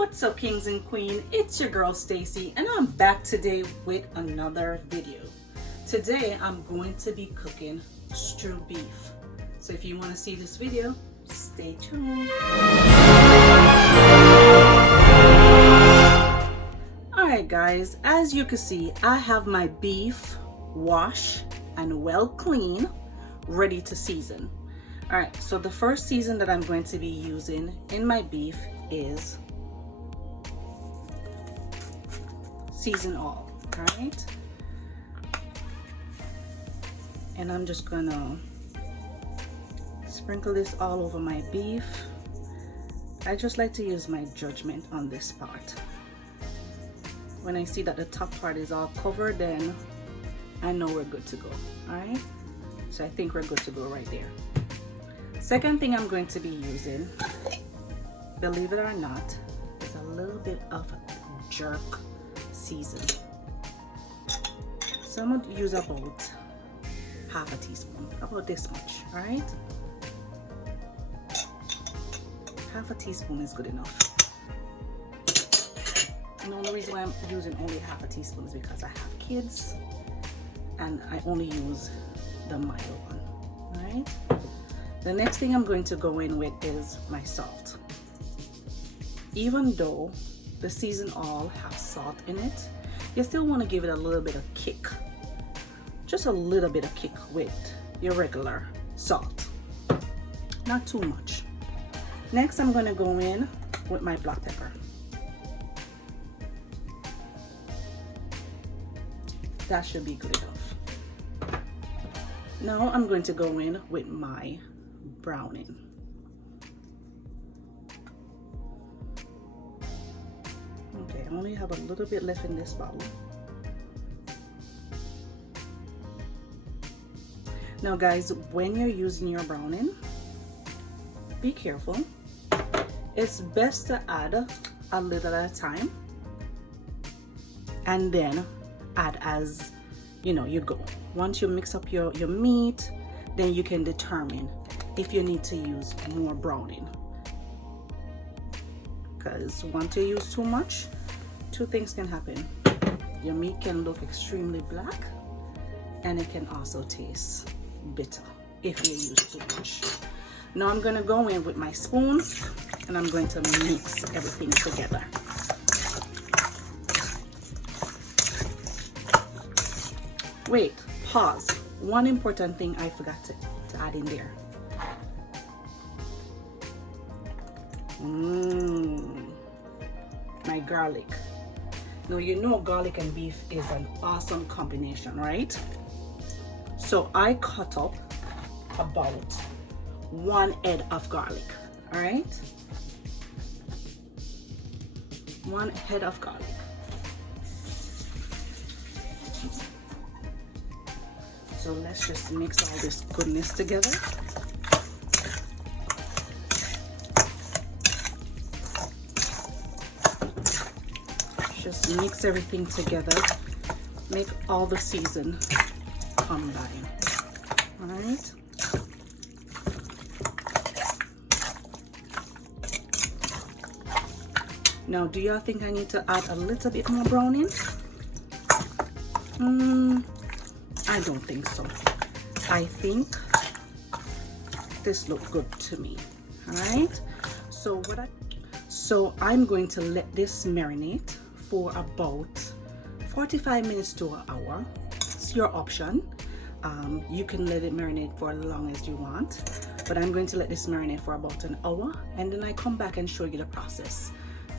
What's up, kings and queen? It's your girl Stacy, and I'm back today with another video. Today I'm going to be cooking stewed beef. So if you want to see this video, stay tuned. Alright guys, as you can see, I have my beef washed and well clean, ready to season. Alright, so the first season that I'm going to be using in my beef is Season-up, right? And I'm just gonna sprinkle this all over my beef. I just like to use my judgment on this part. When I see that the top part is all covered, then I know we're good to go. All right, so I think we're good to go right there. Second thing I'm going to be using, believe it or not, is a little bit of jerk season. So I'm going to use about half a teaspoon, about this much. All right, half a teaspoon is good enough. And the only reason why I'm using only half a teaspoon is because I have kids and I only use the mild one. All right, the next thing I'm going to go in with is my salt. Even though the Season-up has salt in it, you still want to give it a little bit of kick, just a little bit of kick with your regular salt, not too much. Next I'm going to go in with my black pepper. That should be good enough. Now I'm going to go in with my browning. Okay, I only have a little bit left in this bottle. Now guys, when you're using your browning, be careful. It's best to add a little at a time and then add as you know you go. Once you mix up your meat, then you can determine if you need to use more browning, because once you use too much, two things can happen. Your meat can look extremely black and it can also taste bitter if you use too much. Now I'm going to go in with my spoon and I'm going to mix everything together. Wait, pause. One important thing I forgot to add in there. My garlic. Now you know garlic and beef is an awesome combination, right? So I cut up about 1 head of garlic. All right, 1 head of garlic. So let's just mix all this goodness together. Just mix everything together. Make all the season combine. All right. Now, do y'all think I need to add a little bit more browning? I don't think so. I think this looks good to me. All right. So I'm going to let this marinate for about 45 minutes to an hour. It's your option. You can let it marinate for as long as you want, but I'm going to let this marinate for about an hour, and then I come back and show you the process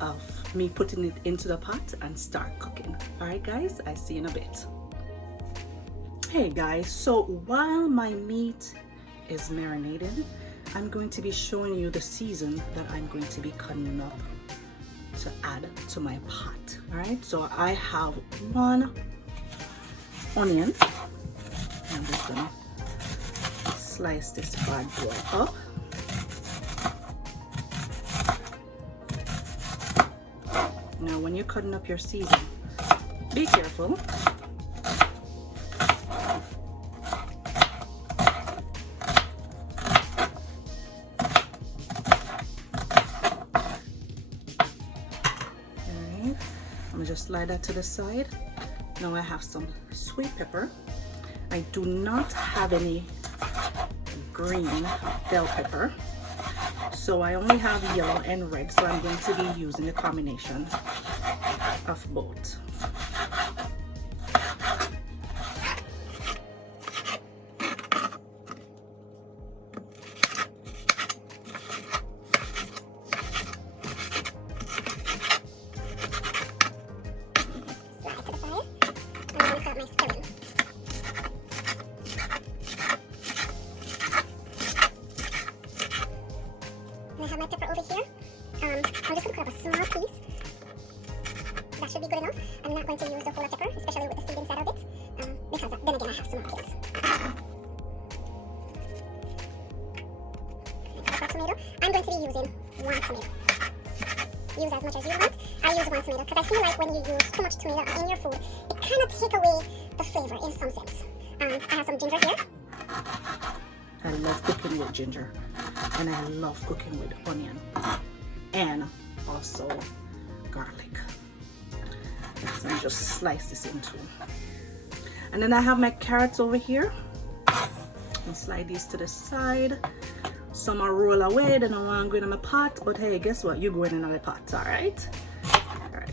of me putting it into the pot and start cooking. All right guys, I see you in a bit. Hey guys, so while my meat is marinated, I'm going to be showing you the season that I'm going to be cutting up to add to my pot. All right, so I have 1 onion. I'm just gonna slice this bad boy up. Now when you're cutting up your season, be careful. just slide that to the side. Now I have some sweet pepper. I do not have any green bell pepper, so I only have yellow and red, so I'm going to be using a combination of both. I have my pepper over here. I'm just going to cut up a small piece. That should be good enough. I'm not going to use the whole pepper, especially with the seed inside of it, because then again I have small piece. Tomato. I'm going to be using 1 tomato. Use as much as you want. I use 1 tomato because I feel like when you use too much tomato in your food, it kind of takes away the flavor in some sense. I have some ginger here. I love cooking with ginger, and I love cooking with onion and also garlic. So I just slice this into. And then I have my carrots over here. I'll slide these to the side. Some are roll away, then I want to go in my pot, but hey, guess what? You go in another pot, all right? All right,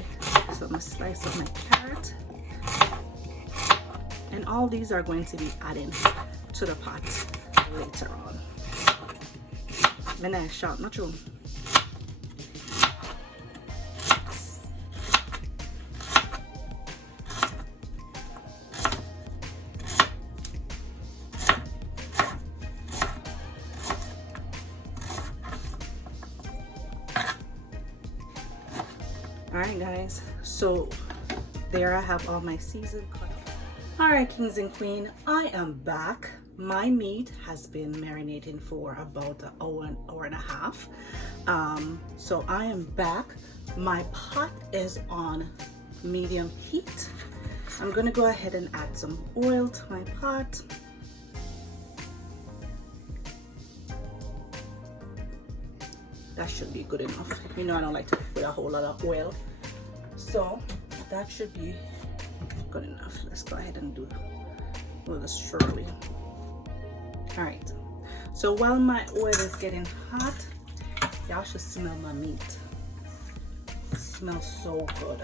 so I'm gonna slice up my carrot. And all these are going to be added to the pot later on. My nice shot, not true. Alright guys, so there I have all my season cut up. Alright kings and queen, I am back. My meat has been marinating for about an hour and a half. So I am back. My pot is on medium heat. I'm gonna go ahead and add some oil to my pot. That should be good enough. You know I don't like to put a whole lot of oil, so that should be good enough. Let's go ahead and do a little swirly. All right, so while my oil is getting hot, y'all should smell my meat. It smells so good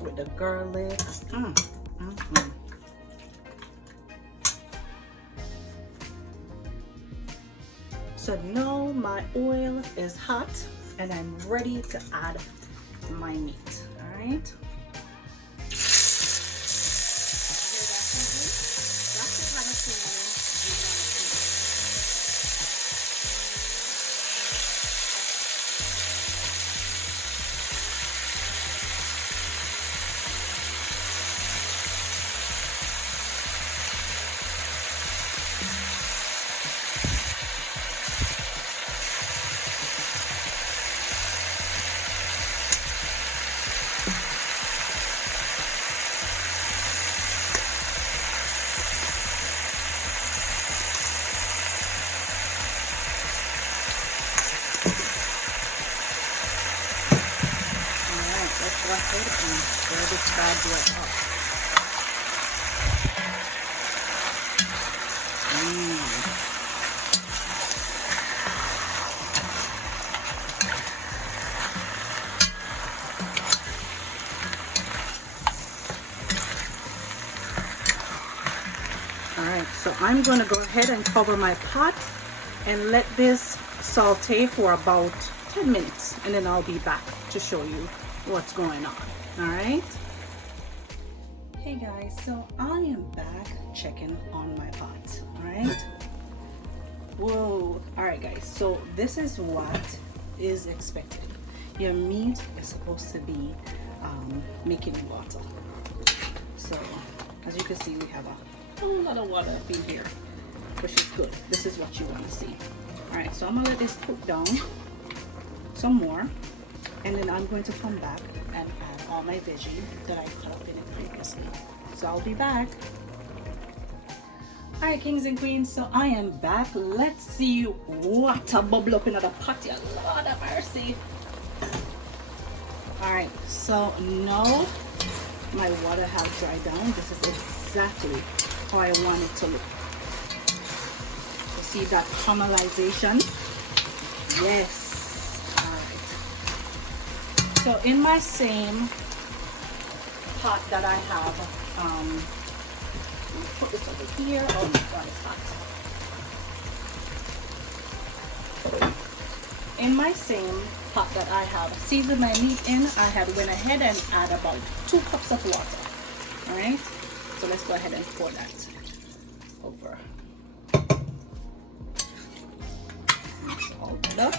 with the garlic. So now my oil is hot and I'm ready to add my meat. All right. Alright, so I'm going to go ahead and cover my pot and let this saute for about 10 minutes, and then I'll be back to show you what's going on. Alright? Hey guys, so I am back checking on my pot. Alright? Whoa. Alright guys, so this is what is expected. Your meat is supposed to be making water. So as you can see, we have a whole lot of water up in here, which is good. This is what you want to see. Alright, so I'm gonna let this cook down some more, and then I'm going to come back and add all my veggie that I cut up in it previously. So I'll be back. Alright kings and queens, so I am back. Let's see what a bubble up in the pot here. Lord have mercy. All right, so now my water has dried down. This is exactly how I want it to look. You see that caramelization? Yes. All right. So in my same pot that I have, let me put this over here. Oh my God, it's hot. In my same pot that I have seasoned my meat in, I had went ahead and add about 2 cups of water. All right, so let's go ahead and pour that over. Mix all that up.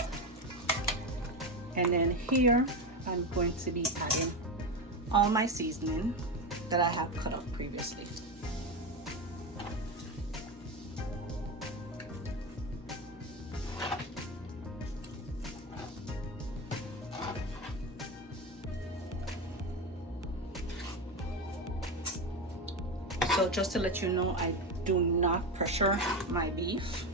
And then here, I'm going to be adding all my seasoning that I have cut up previously. So just to let you know, I do not pressure my beef.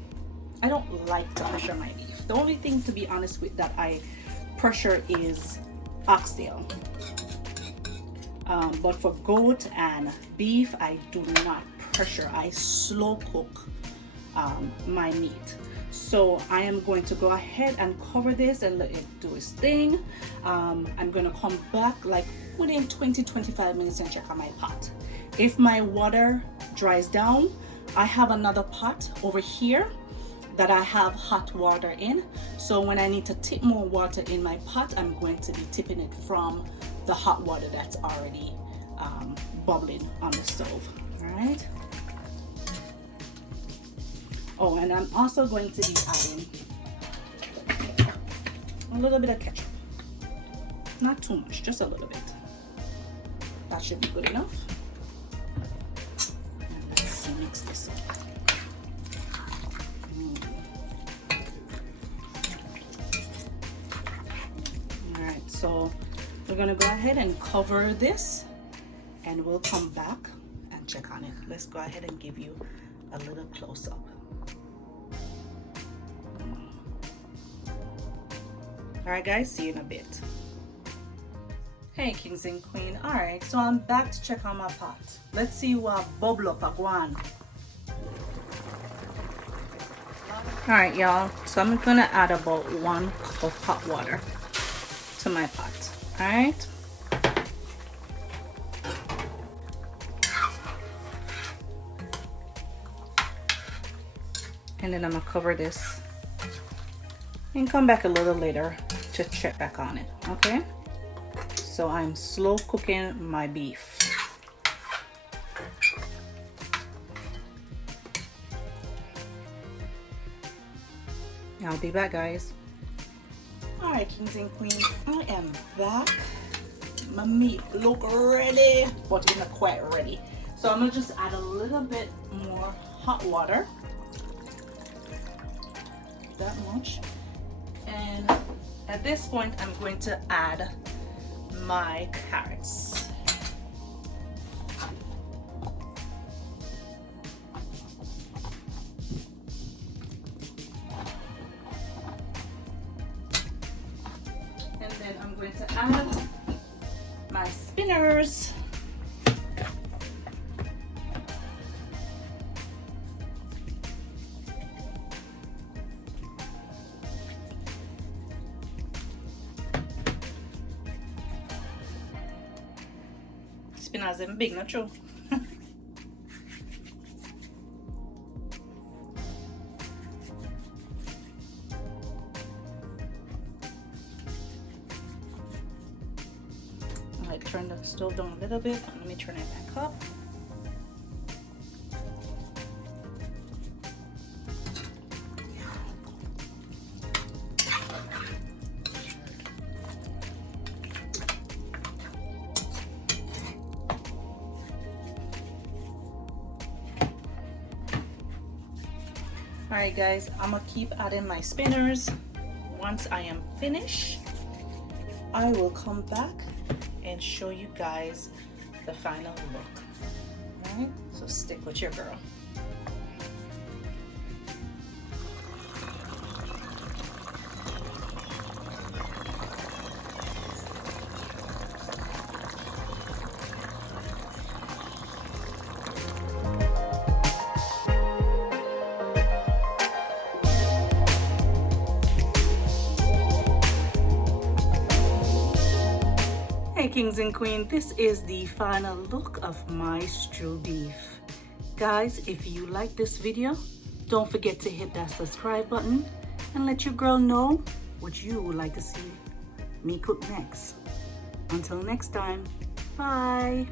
I don't like to pressure my beef. The only thing, to be honest with, that I pressure is oxtail. But for goat and beef, I do not pressure. I slow cook my meat. So I am going to go ahead and cover this and let it do its thing. I'm going to come back like within 20-25 minutes and check on my pot. If my water dries down, I have another pot over here that I have hot water in. So when I need to tip more water in my pot, I'm going to be tipping it from the hot water that's already bubbling on the stove. All right. Oh, and I'm also going to be adding a little bit of ketchup. Not too much, just a little bit. That should be good enough. And let's mix this up. All right, so we're gonna go ahead and cover this, and we'll come back and check on it. Let's go ahead and give you a little close up. All right, guys, see you in a bit. Hey, kings and queen. All right, so I'm back to check on my pot. Let's see what bubble up again. All right, y'all. So I'm gonna add about 1 cup of hot water to my pot. All right. And then I'm gonna cover this and come back a little later to check back on it. Okay. So I'm slow cooking my beef. I'll be back, guys. All right, kings and queens, I am back. My meat look ready, but it's not quite ready. So I'm gonna just add a little bit more hot water. That much. And at this point, I'm going to add my carrots. And then I'm going to add my spinners. Spinners them big, not true? I turn the stove down a little bit. Let me turn it back up. Alright guys, I'm gonna keep adding my spinners. Once I am finished, I will come back and show you guys the final look. Alright, so stick with your girl. kings and queens, this is the final look of my stew beef. Guys, if you like this video, don't forget to hit that subscribe button and let your girl know what you would like to see me cook next. Until next time, bye.